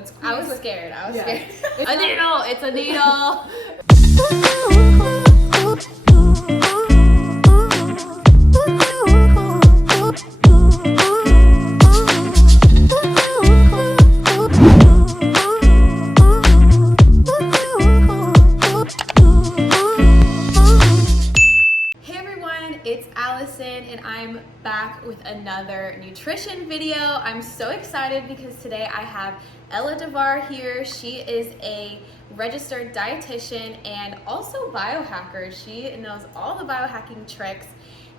Let's squeeze. I was scared. I was Yeah. scared. A needle. It's a needle. Hey everyone, it's Allison and I'm back with another nutrition video. I'm so excited because today I have Ella Davar here. She is a registered dietitian and also biohacker. She knows all the biohacking tricks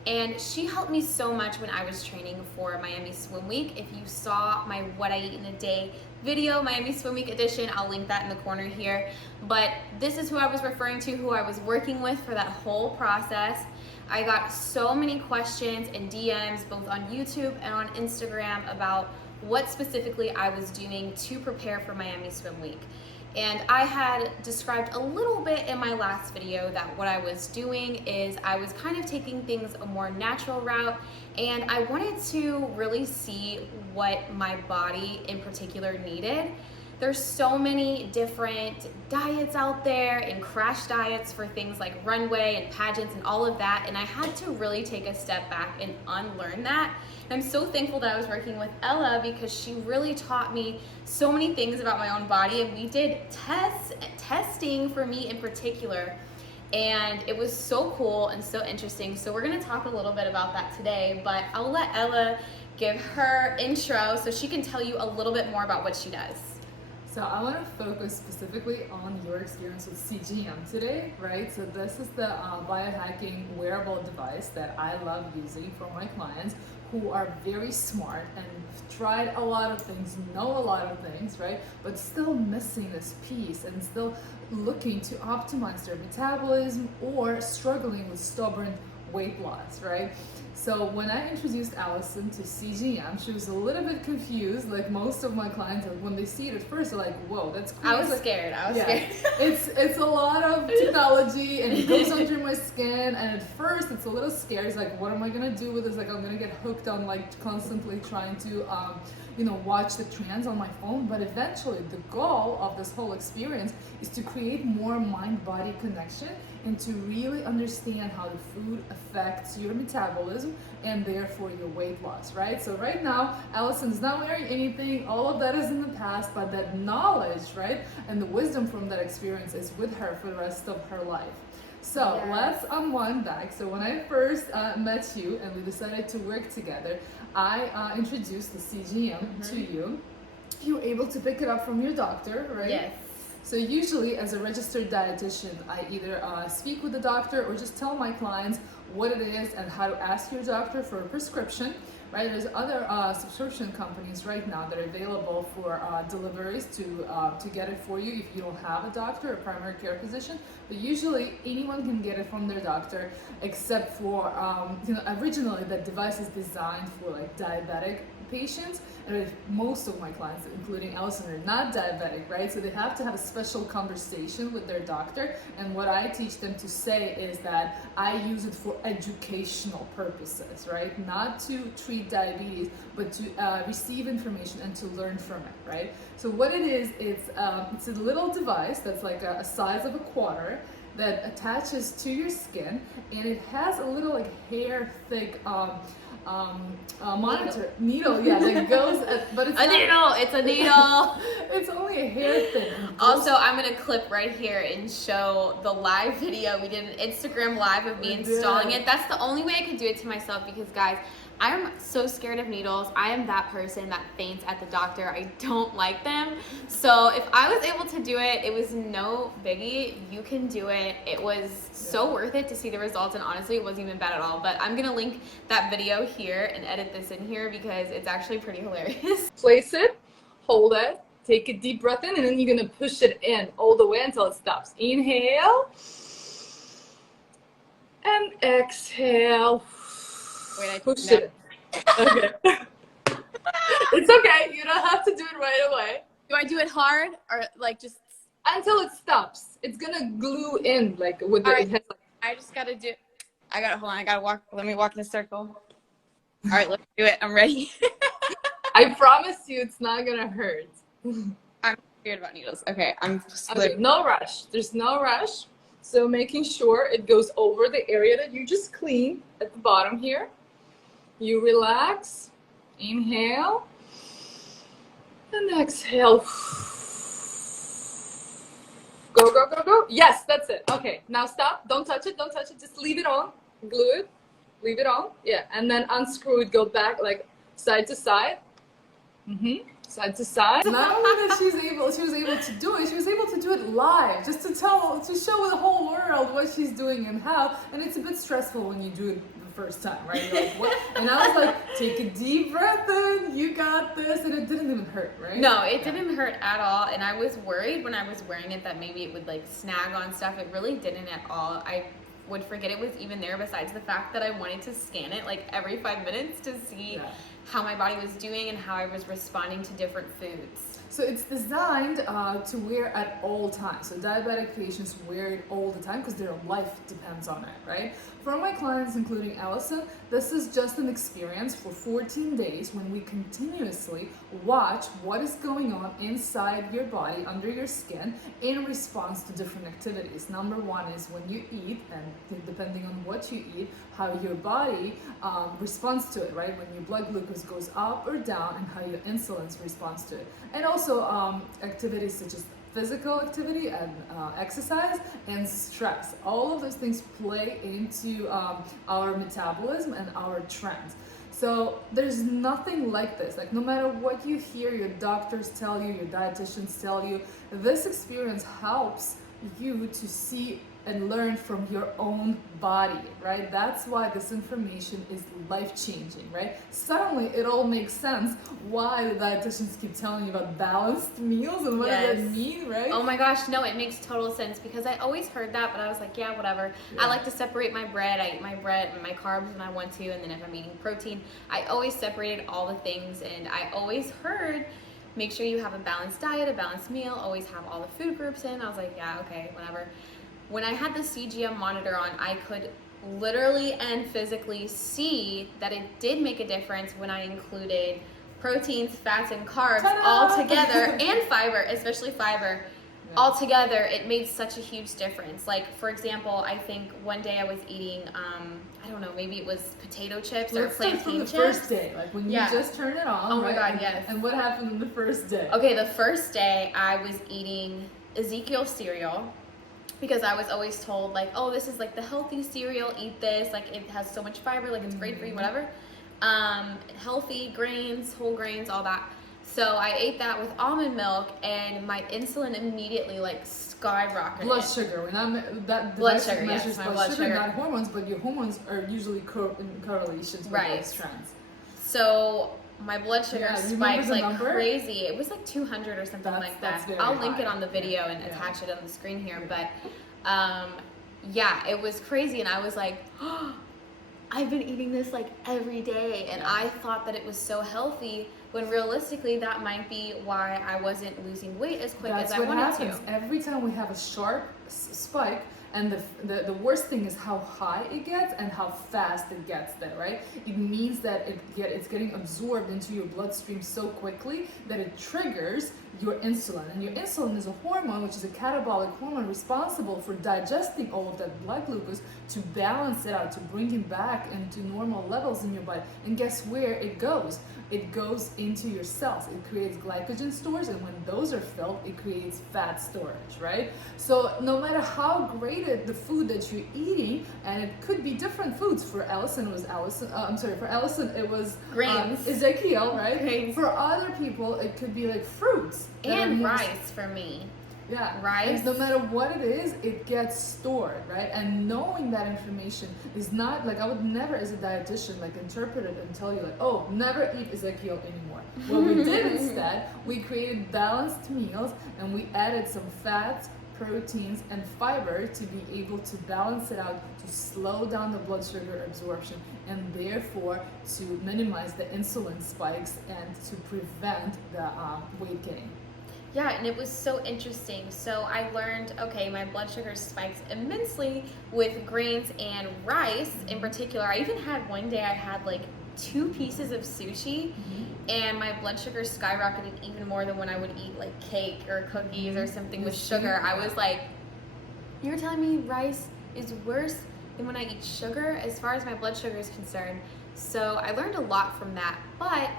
and she helped me so much when I was training for Miami Swim Week. If you saw my What I Eat in a Day video, Miami Swim Week edition, I'll link that in the corner here. But this is who I was referring to, who I was working with for that whole process. I got so many questions and DMs both on YouTube and on Instagram about what specifically I was doing to prepare for Miami Swim Week. And I had described a little bit in my last video that what I was doing is I was kind of taking things a more natural route, and I wanted to really see what my body in particular needed. There's so many different diets out there and crash diets for things like runway and pageants and all of that, and I had to really take a step back and unlearn that. And I'm so thankful that I was working with Ella because she really taught me so many things about my own body, and we did testing for me in particular, and it was so cool and so interesting. So we're gonna talk a little bit about that today, but I'll let Ella give her intro so she can tell you a little bit more about what she does. So I want to focus specifically on your experience with CGM today, right? So this is the biohacking wearable device that I love using for my clients who are very smart and tried a lot of things, know a lot of things, right? But still missing this piece and still looking to optimize their metabolism or struggling with stubborn weight loss, right? So when I introduced Alison to CGM, she was a little bit confused, like most of my clients, when they see it at first, they're like, whoa, that's crazy. I was scared. Scared. It's a lot of technology and it goes under my skin, and at first it's a little scary. It's like, what am I gonna do with this? Like, I'm gonna get hooked on like constantly trying to watch the trends on my phone. But eventually the goal of this whole experience is to create more mind-body connection and to really understand how the food affects your metabolism and therefore your weight loss, right? So right now, Alison's not wearing anything, all of that is in the past, but that knowledge, right, and the wisdom from that experience is with her for the rest of her life. So yes. Let's unwind back. So when I first met you and we decided to work together, I introduced the CGM to you. You were able to pick it up from your doctor, right? Yes. So usually as a registered dietitian, I either speak with the doctor or just tell my clients what it is and how to ask your doctor for a prescription, right? There's other subscription companies right now that are available for deliveries to get it for you if you don't have a doctor or primary care physician. But usually anyone can get it from their doctor, except for, originally that device is designed for like diabetic patients, and most of my clients, including Alison, are not diabetic, right? So they have to have a special conversation with their doctor, and what I teach them to say is that I use it for educational purposes, right? Not to treat diabetes, but to receive information and to learn from it, right? So what it is, it's a little device that's like a size of a quarter that attaches to your skin, and it has a little like hair thick monitor needle, that goes but it's a needle. It's a needle. It's only a hair thin. Also, I'm gonna clip right here and show the live video. We did an Instagram live of me installing it. That's the only way I could do it to myself because, guys, I'm so scared of needles. I am that person that faints at the doctor. I don't like them. So if I was able to do it, it was no biggie. You can do it. It was so worth it to see the results, and honestly, it wasn't even bad at all. But I'm gonna link that video here and edit this in here because it's actually pretty hilarious. Place it, hold it, take a deep breath in, and then you're gonna push it in all the way until it stops. Inhale and exhale. Wait, I push it. Okay. It's okay. You don't have to do it right away. Do I do it hard or like just until it stops? It's gonna glue in like with the. All right. I just gotta do. Hold on. I gotta walk. Let me walk in a circle. All right, let's do it. I'm ready. I promise you, it's not gonna hurt. I'm weird about needles. Okay, I'm Okay, no rush. There's no rush. So making sure it goes over the area that you just cleaned at the bottom here. You relax, inhale, and exhale. Go, go, go, go. Yes, that's it. Okay, now stop. Don't touch it. Don't touch it. Just leave it on. Glue it. Leave it on. Yeah, and then unscrew it. Go back like side to side. Side to side. Not only that she was able to do it, she was able to do it live, just to show the whole world what she's doing and how. And it's a bit stressful when you do it the first time, right? You're like, what? And I was like, take a deep breath in, you got this, and it didn't even hurt, right? No, it didn't hurt at all, and I was worried when I was wearing it that maybe it would like snag on stuff. It really didn't at all. I would forget it was even there, besides the fact that I wanted to scan it like every 5 minutes to see how my body was doing and how I was responding to different foods. So it's designed to wear at all times. So diabetic patients wear it all the time because their life depends on it, right? For my clients, including Alison, this is just an experience for 14 days when we continuously watch what is going on inside your body, under your skin, in response to different activities. Number one is when you eat, and depending on what you eat, how your body responds to it, right? When your blood glucose goes up or down, and how your insulin responds to it. And also activities such as physical activity and exercise and stress. All of those things play into our metabolism and our trends. So there's nothing like this. Like, no matter what you hear your doctors tell you, your dietitians tell you, this experience helps you to see and learn from your own body, right? That's why this information is life-changing, right? Suddenly it all makes sense why the dietitians keep telling you about balanced meals and what does that mean, right? Oh my gosh, no, it makes total sense, because I always heard that, but I was like, yeah, whatever. I like to separate my bread. I eat my bread and my carbs when I want to, and then if I'm eating protein, I always separated all the things, and I always heard, make sure you have a balanced diet, a balanced meal, always have all the food groups in. I was like, yeah, okay, whatever. When I had the CGM monitor on, I could literally and physically see that it did make a difference when I included proteins, fats, and carbs all together, and fiber, especially fiber. All together, it made such a huge difference. Like, for example, I think one day I was eating, I don't know, maybe it was potato chips or plantain chips. The first day, like when you just turn it on. Oh my God, yes. And what happened on the first day? Okay, the first day I was eating Ezekiel cereal, because I was always told, like, oh, this is like the healthy cereal, eat this, like it has so much fiber, like it's great for you, whatever. Healthy grains, whole grains, all that. So I ate that with almond milk, and my insulin immediately like skyrocketed. Blood sugar. Blood sugar measures blood sugar, not hormones, but your hormones are usually in correlation with those trends. So my blood sugar spiked like crazy. It was like 200 or something like that. I'll link it on the video and attach it on the screen here. But yeah, it was crazy, and I was like, oh, I've been eating this like every day, and I thought that it was so healthy, when realistically that might be why I wasn't losing weight as quick as I wanted to. Every time we have a sharp spike, and the worst thing is how high it gets and how fast it gets there, right? It means that it's getting absorbed into your bloodstream so quickly that it triggers your insulin. And your insulin is a hormone, which is a catabolic hormone responsible for digesting all of that blood glucose, to balance it out, to bring it back into normal levels in your body. And guess where it goes? It goes into your cells. It creates glycogen stores, and when those are filled, it creates fat storage, right? So no matter how great the food that you're eating, and it could be different foods. For Alison, for Alison, it was grains. Ezekiel, right? Grains. For other people, it could be like fruits. And rice for me. Yeah, rice. And no matter what it is, it gets stored, right? And knowing that information is not like, I would never, as a dietitian, like interpret it and tell you like, oh, never eat Ezekiel anymore. What we did instead, we created balanced meals, and we added some fats, proteins, and fiber to be able to balance it out, to slow down the blood sugar absorption, and therefore to minimize the insulin spikes and to prevent the weight gain. Yeah, and it was so interesting. So I learned, okay, my blood sugar spikes immensely with grains and rice in particular. I even had one day I had like 2 pieces of sushi, and my blood sugar skyrocketed even more than when I would eat like cake or cookies or something with sugar. I was like, you're telling me rice is worse than when I eat sugar as far as my blood sugar is concerned? So I learned a lot from that. But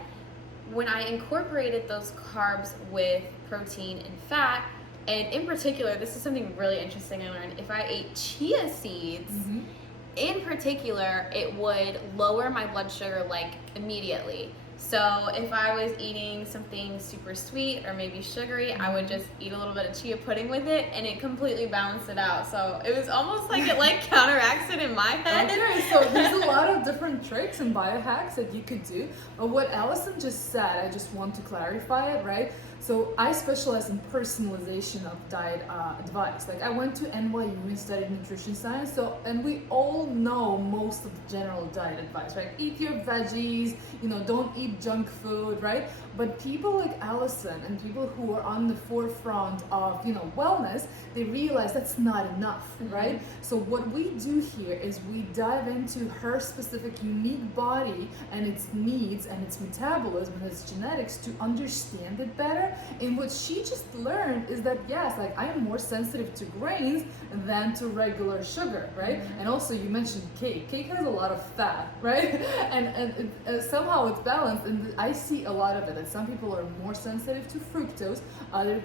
when I incorporated those carbs with protein and fat, and in particular, this is something really interesting I learned, if I ate chia seeds, in particular, it would lower my blood sugar like immediately. So if I was eating something super sweet or maybe sugary, I would just eat a little bit of chia pudding with it, and it completely balanced it out. So it was almost like it like counteracts it in my head. Okay, so there's a lot of different tricks and biohacks that you could do. But what Alison just said, I just want to clarify it, right? So I specialize in personalization of diet advice. Like I went to NYU and studied nutrition science. So, and we all know most of the general diet advice, right? Eat your veggies, don't eat junk food, right? But people like Alison and people who are on the forefront of, wellness, they realize that's not enough, right? So what we do here is we dive into her specific unique body and its needs and its metabolism and its genetics to understand it better. And what she just learned is that, yes, like I am more sensitive to grains than to regular sugar, right? And also you mentioned cake. Cake has a lot of fat, right? And somehow it's balanced, and I see a lot of it. Some people are more sensitive to fructose, other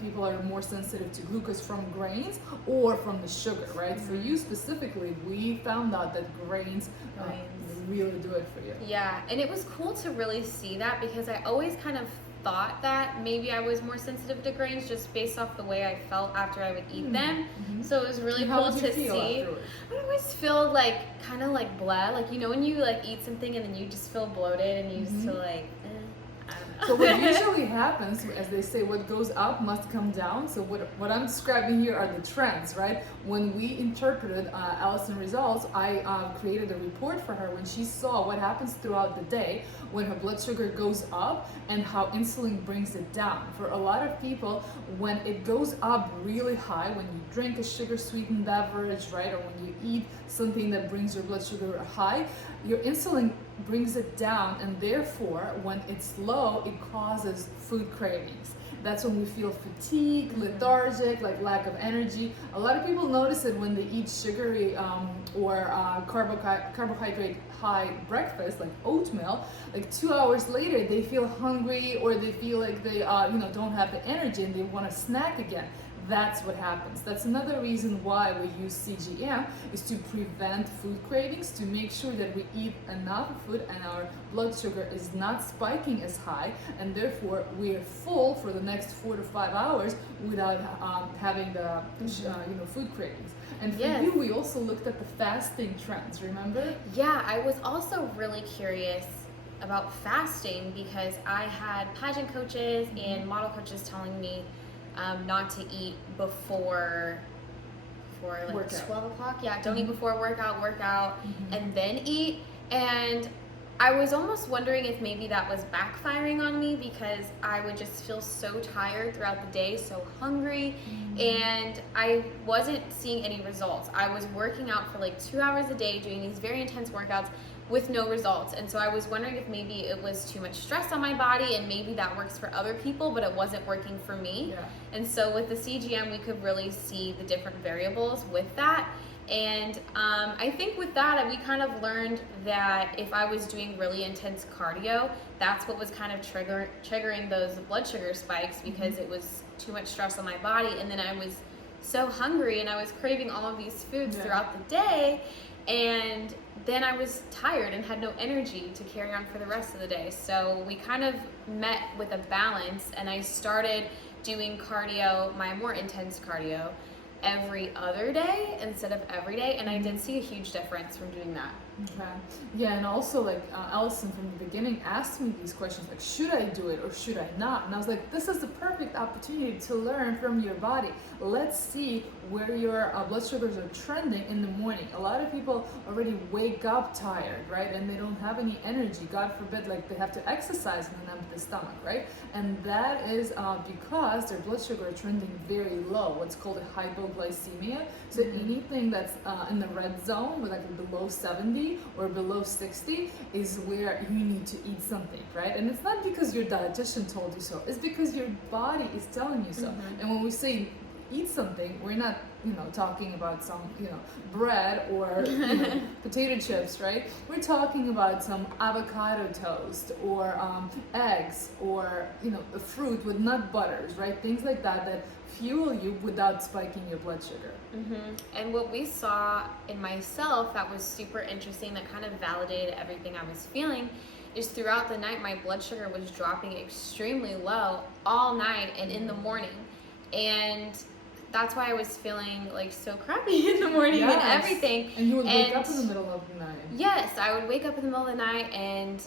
people are more sensitive to glucose from grains or from the sugar, right? For you specifically, we found out that grains really do it for you. Yeah, and it was cool to really see that, because I always kind of thought that maybe I was more sensitive to grains just based off the way I felt after I would eat them. So it was really cool to see. I would always feel like kind of like blah, like when you like eat something and then you just feel bloated and you just feel like I don't know. So what usually happens, as they say, what goes up must come down. So what I'm describing here are the trends, right? When we interpreted Alison results, I created a report for her when she saw what happens throughout the day when her blood sugar goes up and how insulin brings it down. For a lot of people, when it goes up really high, when you drink a sugar-sweetened beverage, right, or when you eat something that brings your blood sugar high, your insulin brings it down, and therefore when it's low, it causes food cravings. That's when we feel fatigue, lethargic, like lack of energy. A lot of people notice it when they eat sugary or carbohydrate high breakfast, like oatmeal. Like 2 hours later, they feel hungry, or they feel like they don't have the energy and they want to snack again. That's what happens. That's another reason why we use CGM, is to prevent food cravings, to make sure that we eat enough food and our blood sugar is not spiking as high, and therefore we are full for the next 4 to 5 hours without having the food cravings. And for you, we also looked at the fasting trends, remember? Yeah, I was also really curious about fasting, because I had pageant coaches and model coaches telling me not to eat before like workout. 12 o'clock. Yeah, don't eat before workout, and then eat. And I was almost wondering if maybe that was backfiring on me, because I would just feel so tired throughout the day, so hungry, and I wasn't seeing any results. I was working out for like 2 hours a day, doing these very intense workouts with no results. And so I was wondering if maybe it was too much stress on my body, and maybe that works for other people, but it wasn't working for me. And so with the CGM, we could really see the different variables with that. And I think with that, we kind of learned that if I was doing really intense cardio, that's what was kind of triggering those blood sugar spikes, because it was too much stress on my body. And then I was so hungry and I was craving all of these foods throughout the day. And then I was tired and had no energy to carry on for the rest of the day. So we kind of met with a balance, and I started doing cardio, my more intense cardio, every other day instead of every day, and I did see a huge difference from doing that. Okay. Yeah, and also like Alison from the beginning asked me these questions, like, should I do it or should I not? And I was like, this is the perfect opportunity to learn from your body. Let's see where your blood sugars are trending in the morning. A lot of people already wake up tired, right? And they don't have any energy. God forbid, like they have to exercise on an empty stomach, right? And that is because their blood sugar are trending very low, what's called a hypoglycemia. So anything that's in the red zone, with like below 70, 70 or below 60 is where you need to eat something, right? And it's not because your dietitian told you so, it's because your body is telling you so. And when we say eat something, we're not, talking about some, bread or potato chips, right? We're talking about some avocado toast or eggs or, a fruit with nut butters, right? Things like that fuel you without spiking your blood sugar. And what we saw in myself that was super interesting, that kind of validated everything I was feeling, is throughout the night my blood sugar was dropping extremely low all night and in the morning. And that's why I was feeling like so crappy in the morning and everything. And you would wake up in the middle of the night. Yes, I would wake up in the middle of the night and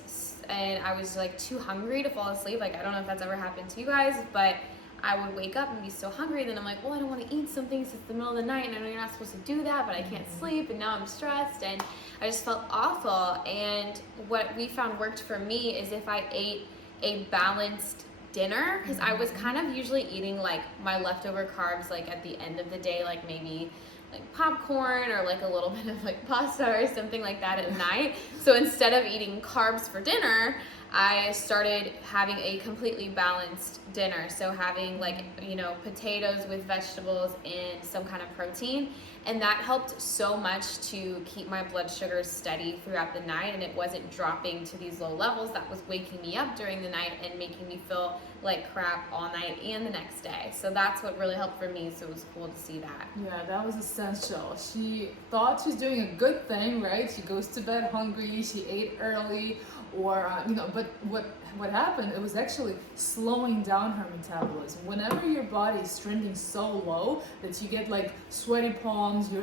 I was like too hungry to fall asleep. Like, I don't know if that's ever happened to you guys, but I would wake up and be so hungry. Then I'm like, well, I don't want to eat something since it's the middle of the night, and I know you're not supposed to do that, but I can't sleep, and now I'm stressed, and I just felt awful. And what we found worked for me is if I ate a balanced dinner, because I was kind of usually eating like my leftover carbs like at the end of the day, like maybe like popcorn or like a little bit of like pasta or something like that at night. So instead of eating carbs for dinner, I started having a completely balanced dinner. So having like, potatoes with vegetables and some kind of protein. And that helped so much to keep my blood sugar steady throughout the night, and it wasn't dropping to these low levels that was waking me up during the night and making me feel like crap all night and the next day. So that's what really helped for me, so it was cool to see that. Yeah, that was essential. She thought she's doing a good thing, right? She goes to bed hungry, she ate early, or but what happened, it was actually slowing down her metabolism. Whenever your body is trending so low that you get like sweaty palms, you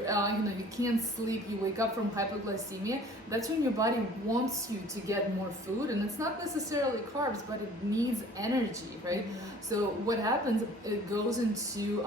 can't sleep, you wake up from hypoglycemia, that's when your body wants you to get more food, and it's not necessarily carbs, but it needs energy, right? So what happens, it goes into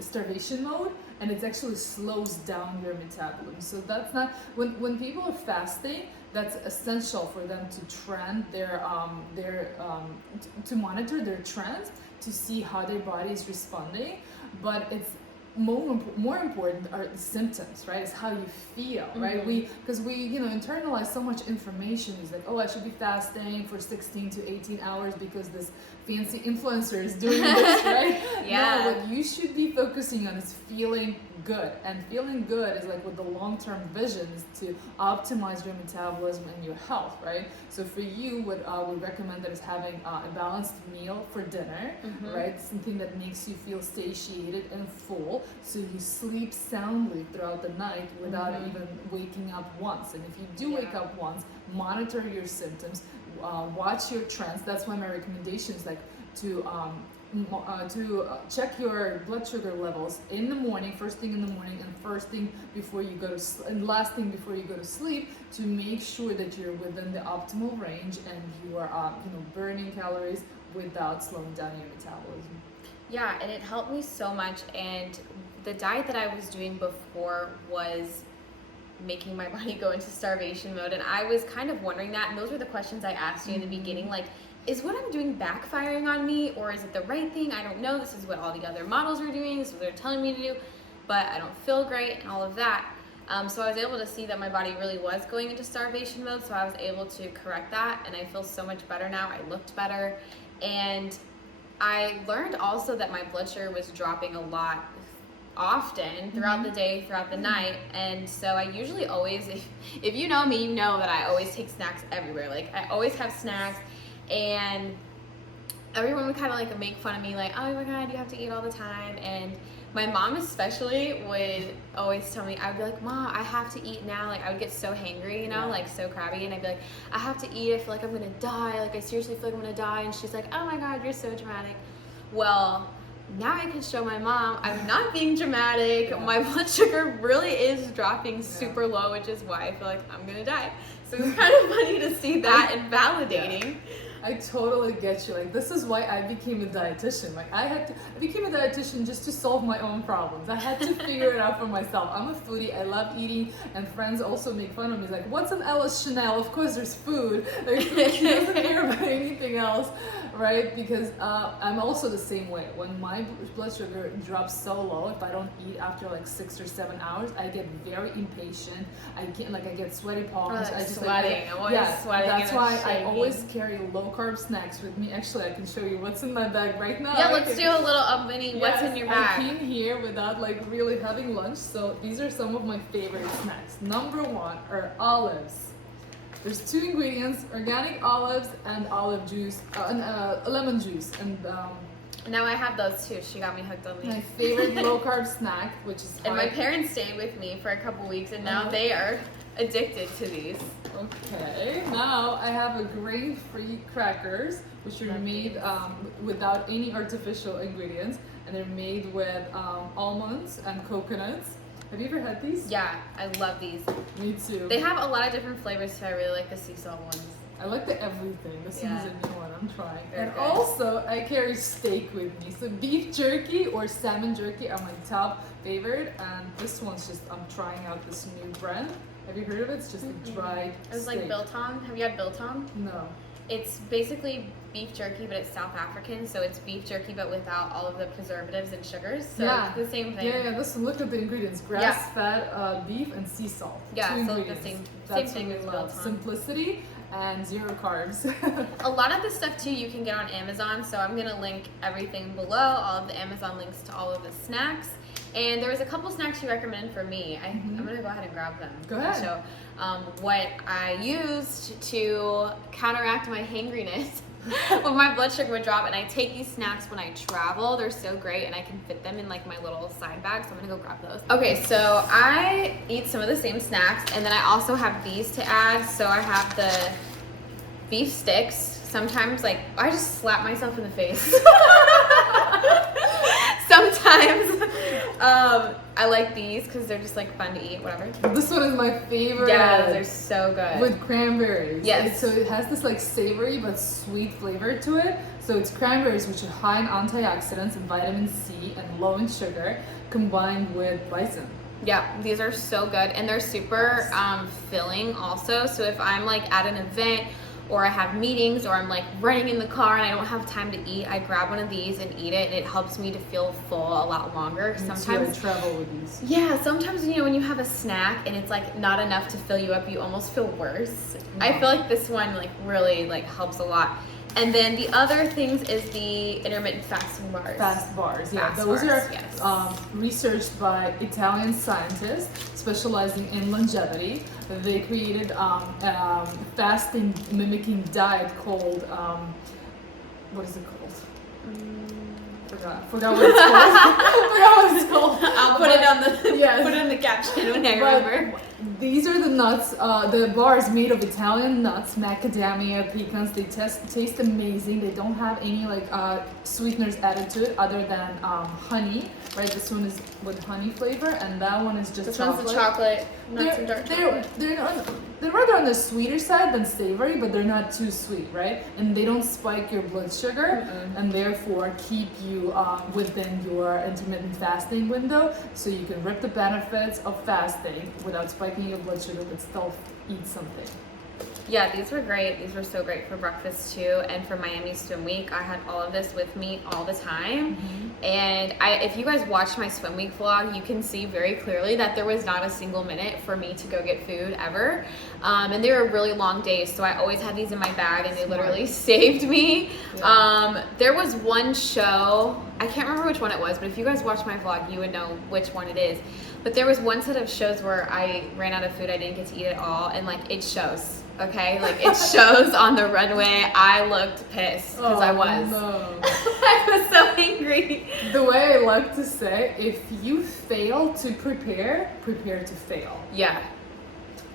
starvation mode, and it actually slows down your metabolism. So that's not, when people are fasting, that's essential for them to trend to monitor their trends, to see how their body is responding. But it's more important are the symptoms, right? It's how you feel, right? Because we internalize so much information. It's like, oh, I should be fasting for 16 to 18 hours because this fancy influencer is doing this, right? Yeah. No, what you should be focusing on is feeling good, and feeling good is like with the long-term vision is to optimize your metabolism and your health, right? So for you, what we recommend is having a balanced meal for dinner, right? Something that makes you feel satiated and full, so you sleep soundly throughout the night without even waking up once. And if you do wake up once, monitor your symptoms, watch your trends. That's why my recommendation is like to check your blood sugar levels in the morning, first thing in the morning, and first thing before you go to and last thing before you go to sleep, to make sure that you're within the optimal range and you are burning calories without slowing down your metabolism. Yeah, and it helped me so much. And the diet that I was doing before was making my body go into starvation mode, and I was kind of wondering that, and those were the questions I asked you in the beginning, like, is what I'm doing backfiring on me, or is it the right thing? I don't know. This is what all the other models are doing. This is what they're telling me to do, but I don't feel great and all of that. So I was able to see that my body really was going into starvation mode, so I was able to correct that, and I feel so much better now. I looked better, and I learned also that my blood sugar was dropping a lot often throughout the day, throughout the night. And so I usually always, if you know me, you know that I always take snacks everywhere. Like, I always have snacks, and everyone would kind of like make fun of me, like, oh my god, you have to eat all the time. And my mom especially would always tell me, I would be like, Mom, I have to eat now. Like, I would get so hangry, like so crabby, and I'd be like, I have to eat, I feel like I'm gonna die, like I seriously feel like I'm gonna die. And she's like, oh my god, you're so dramatic. Well, now I can show my mom I'm not being dramatic. My blood sugar really is dropping super low, which is why I feel like I'm gonna die. So it's kind of funny to see that and validating. I totally get you. Like, this is why I became a dietitian. Like, I became a dietitian just to solve my own problems. I had to figure it out for myself. I'm a foodie. I love eating, and friends also make fun of me. It's like, what's an Ella's Chanel? Of course, there's food. Like, she doesn't care about anything else, right? Because I'm also the same way. When my blood sugar drops so low, if I don't eat after like 6 or 7 hours, I get very impatient. I get sweaty palms. I just sweating. I'm always sweating. That's why I always carry low carb snacks with me. Actually, I can show you what's in my bag right now. Yeah, let's do a little mini what's in your bag. I came here without like really having lunch, so these are some of my favorite snacks. Number one are olives. There's 2 ingredients: organic olives and olive juice, lemon juice, and now I have those too. She got me hooked on these. my favorite low carb snack, which is and my parents stayed with me for a couple weeks, and now they are addicted to these. Okay, now I have a grain-free crackers, which are made without any artificial ingredients, and they're made with almonds and coconuts. Have you ever had these? Yeah, I love these. Me too. They have a lot of different flavors too. I really like the sea salt ones. I like the everything. This one's a new one. I'm trying. Very and good. also, I carry steak with me. So beef jerky or salmon jerky are my top favorite. And this one's just, I'm trying out this new brand. Have you heard of it? It's just a dried It's steak. like biltong. Have you had biltong? No. It's basically beef jerky, but it's South African, so it's beef jerky but without all of the preservatives and sugars. So it's the same thing. Yeah, this one, look at the ingredients. Grass-fed beef and sea salt. Yeah, 2 so the ingredients. same thing as love. biltong. Simplicity and 0 carbs. A lot of this stuff too you can get on Amazon, so I'm gonna link everything below, all of the Amazon links to all of the snacks. And there was a couple snacks you recommended for me. I'm gonna go ahead and grab them. Go ahead. So, what I used to counteract my hangriness when my blood sugar would drop, and I take these snacks when I travel. They're so great, and I can fit them in like my little side bag, so I'm gonna go grab those. Okay, so I eat some of the same snacks, and then I also have these to add. So I have the beef sticks. Sometimes, like, I just slap myself in the face. Sometimes I like these because they're just like fun to eat, whatever. This one is my favorite. Yeah, they're so good. With cranberries. Yes. So it has this like savory but sweet flavor to it. So it's cranberries, which are high in antioxidants and vitamin C and low in sugar, combined with bison. Yeah, these are so good, and they're super filling also. So if I'm like at an event, or I have meetings, or I'm like running in the car and I don't have time to eat, I grab one of these and eat it, and it helps me to feel full a lot longer. Sometimes I travel with these. Yeah, sometimes when you have a snack and it's like not enough to fill you up, you almost feel worse. I feel like this one like really like helps a lot. And then the other things is the intermittent fasting bars. Fast bars, yeah. Fast Those bars, are yes. Researched by Italian scientists specializing in longevity. They created fasting mimicking diet called, what is it called? Forgot what it's called. Forgot what it's called. I'll put it on the put it in the caption when I remember. These are the nuts, the bars made of Italian nuts, macadamia, pecans. They taste amazing. They don't have any like sweeteners added to it other than honey. Right, this one is with honey flavor, and that one is just chocolate. This one's the chocolate, nuts and dark chocolate. They're rather on the sweeter side than savory, but they're not too sweet, right? And they don't spike your blood sugar, and therefore keep you within your intermittent fasting window, so you can reap the benefits of fasting without spiking your blood sugar, but still eat something. Yeah, these were great. These were so great for breakfast too, and for Miami Swim Week. I had all of this with me all the time. And if you guys watched my Swim Week vlog, you can see very clearly that there was not a single minute for me to go get food ever. And they were really long days, so I always had these in my bag, and they literally saved me. Yeah. There was one show, I can't remember which one it was, but if you guys watched my vlog, you would know which one it is. But there was one set of shows where I ran out of food, I didn't get to eat it all, and like it shows. Okay, like it shows on the runway. I looked pissed because I was. No. I was so angry. The way I like to say, if you fail to prepare to fail. Yeah.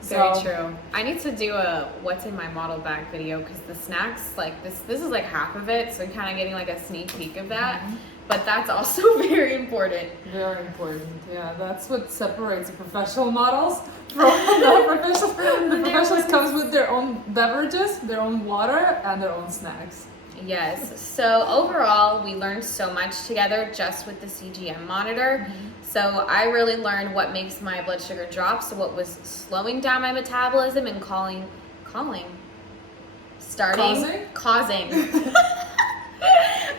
Very true. I need to do a what's in my model bag video, because the snacks, like this is like half of it, so kind of getting like a sneak peek of that. But that's also very important. Very important. Yeah, that's what separates the professional models from the professionals. The professionals comes with their own beverages, their own water, and their own snacks. Yes. So overall, we learned so much together just with the CGM monitor. So I really learned what makes my blood sugar drop, so what was slowing down my metabolism and causing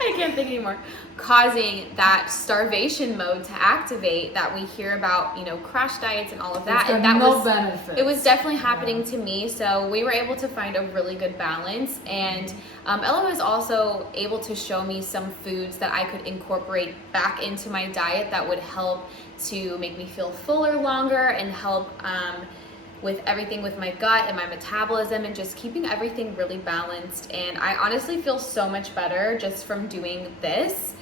I can't think anymore. Causing that starvation mode to activate that we hear about, you know, crash diets and all of that. And that was benefits. It was definitely happening to me. So we were able to find a really good balance. And Ella was also able to show me some foods that I could incorporate back into my diet that would help to make me feel fuller longer and help with everything with my gut and my metabolism and just keeping everything really balanced. And I honestly feel so much better just from doing this.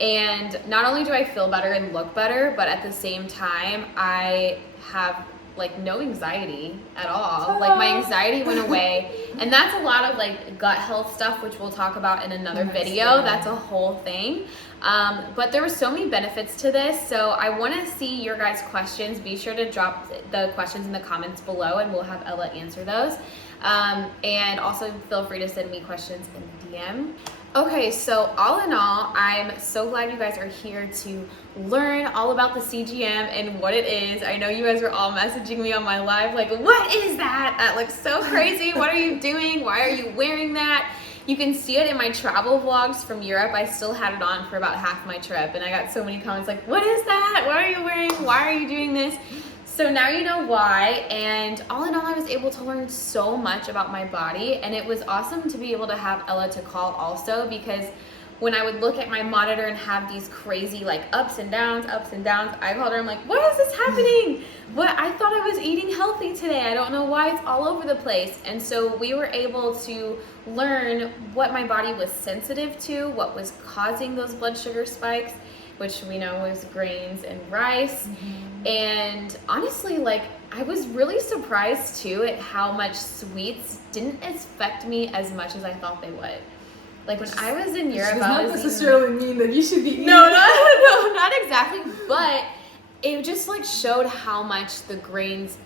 And not only do I feel better and look better, but at the same time, I have like no anxiety at all. Like my anxiety went away. And that's a lot of like gut health stuff, which we'll talk about in another video. That's a whole thing. But there were so many benefits to this. So I want to see your guys' questions. Be sure to drop the questions in the comments below and we'll have Ella answer those. And also feel free to send me questions in the DM. Okay, so all in all, I'm so glad you guys are here to learn all about the CGM and what it is. I know you guys are all messaging me on my live like, what is that? That looks so crazy. What are you doing? Why are you wearing that? You can see it in my travel vlogs from Europe. I still had it on for about half my trip and I got so many comments like, what is that? What are you wearing? Why are you doing this? So now you know why, and all in all, I was able to learn so much about my body, and it was awesome to be able to have Ella to call also, because when I would look at my monitor and have these crazy like ups and downs, I called her, I'm like, what is this happening? I thought I was eating healthy today. I don't know why it's all over the place. And so we were able to learn what my body was sensitive to, what was causing those blood sugar spikes, which we know was grains and rice. And honestly, like, I was really surprised too at how much sweets didn't affect me as much as I thought they would. Like when I was in Europe, does not necessarily mean that you should be eating. No, not exactly. But it just like showed how much the grains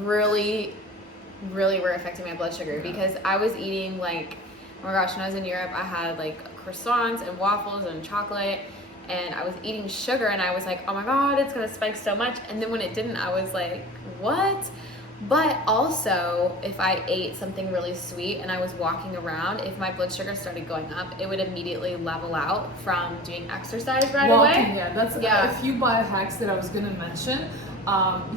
really were affecting my blood sugar, because I was eating like, oh my gosh, when I was in Europe, I had like croissants and waffles and chocolate. And I was eating sugar and I was like, oh my God, it's gonna spike so much. And then when it didn't, I was like, what? But also, if I ate something really sweet and I was walking around, if my blood sugar started going up, it would immediately level out from doing exercise right away. Yeah, that's a few biohacks that I was gonna mention.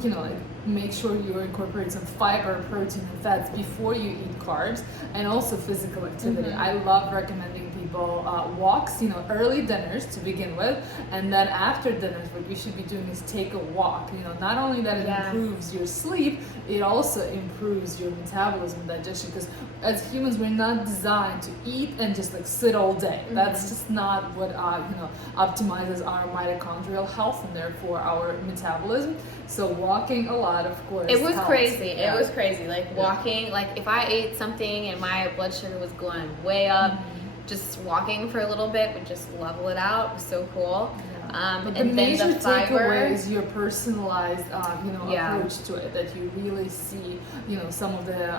You know, like make sure you incorporate some fiber, protein, and fats before you eat carbs, and also physical activity. I love recommending people walks, you know, early dinners to begin with, and then after dinners, what you should be doing is take a walk. You know, not only that it improves your sleep, it also improves your metabolism and digestion, because as humans, we're not designed to eat and just like sit all day. That's just not what you know, optimizes our mitochondrial health and therefore our metabolism. So walking a lot, of course, it was helps. crazy. It was crazy. Like walking, like if I ate something and my blood sugar was going way up, just walking for a little bit would just level it out. It was so cool. But the major takeaway is your personalized, you know, approach to it. That you really see, you know, some of the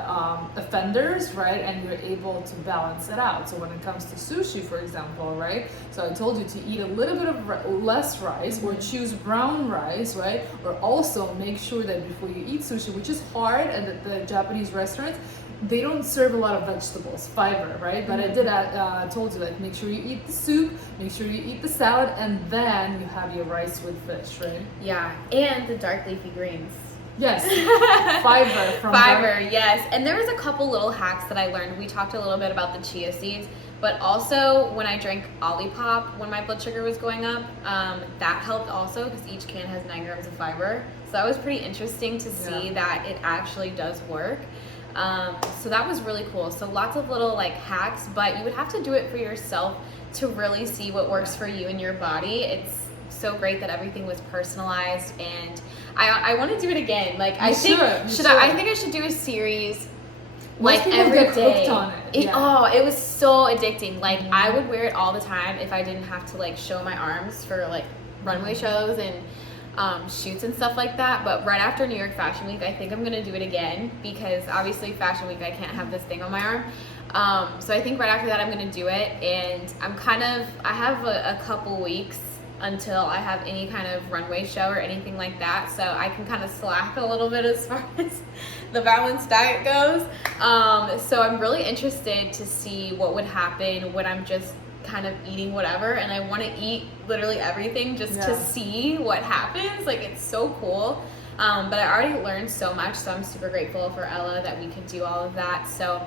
offenders, right, and you're able to balance it out. So when it comes to sushi, for example, right. So I told you to eat a little bit of less rice, or choose brown rice, right, or also make sure that before you eat sushi, which is hard, and at the Japanese restaurants, they don't serve a lot of vegetables, fiber, right? But I told you, like, make sure you eat the soup, make sure you eat the salad, and then you have your rice with fish, right? Yeah, and the dark leafy greens. Yes, fiber. Yes. And there was a couple little hacks that I learned. We talked a little bit about the chia seeds, but also when I drank Olipop when my blood sugar was going up, that helped also, because each can has 9 grams of fiber. So that was pretty interesting to see that it actually does work. So that was really cool. So lots of little like hacks, but you would have to do it for yourself to really see what works for you and your body. so great that everything was personalized, and I want to do it again. Like I think I think I should do a series like every day. On it. Oh, it was so addicting. Like I would wear it all the time if I didn't have to like show my arms for like runway shows and shoots and stuff like that. But right after New York Fashion Week, I think I'm gonna do it again, because obviously Fashion Week I can't have this thing on my arm. So I think right after that I'm gonna do it, and I have a couple weeks until I have any kind of runway show or anything like that, so I can kind of slack a little bit as far as the balanced diet goes. So I'm really interested to see what would happen when I'm just kind of eating whatever, and I want to eat literally everything just to see what happens. Like it's so cool. But I already learned so much, so I'm super grateful for Ella that we could do all of that. So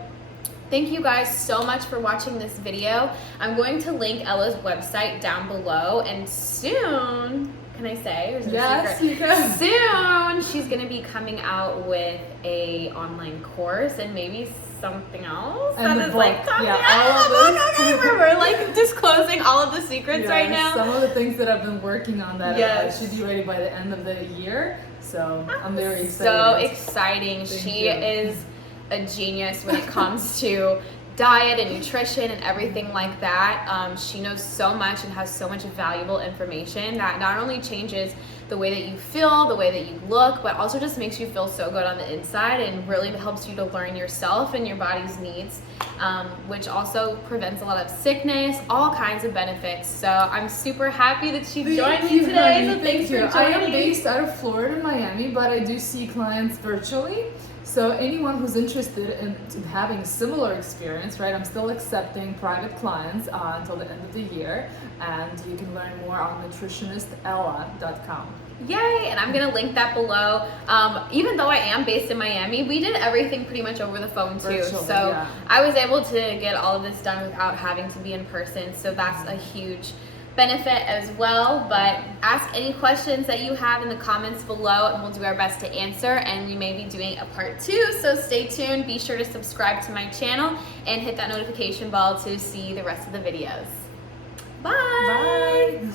thank you guys so much for watching this video. I'm going to link Ella's website down below, and soon, can I say? Or is it a secret? You can. Soon, she's gonna be coming out with a online course and maybe something else. And that is book. like coming all out. of this. We're like disclosing all of the secrets right now. Some of the things that I've been working on that should be ready by the end of the year. So I'm very excited. So exciting. She is a genius when it comes to diet and nutrition and everything like that. She knows so much and has so much valuable information that not only changes the way that you feel, the way that you look, but also just makes you feel so good on the inside and really helps you to learn yourself and your body's needs, which also prevents a lot of sickness, all kinds of benefits. So I'm super happy that she joined me today. So thanks for joining. I am based out of Florida, Miami, but I do see clients virtually. So anyone who's interested in having a similar experience, right? I'm still accepting private clients until the end of the year, and you can learn more on nutritionistella.com. Yay, and I'm gonna link that below. Even though I am based in Miami, we did everything pretty much over the phone too. So I was able to get all of this done without having to be in person. So that's a huge benefit as well. But ask any questions that you have in the comments below, and we'll do our best to answer, and we may be doing a part 2, so stay tuned. Be sure to subscribe to my channel and hit that notification bell to see the rest of the videos. Bye.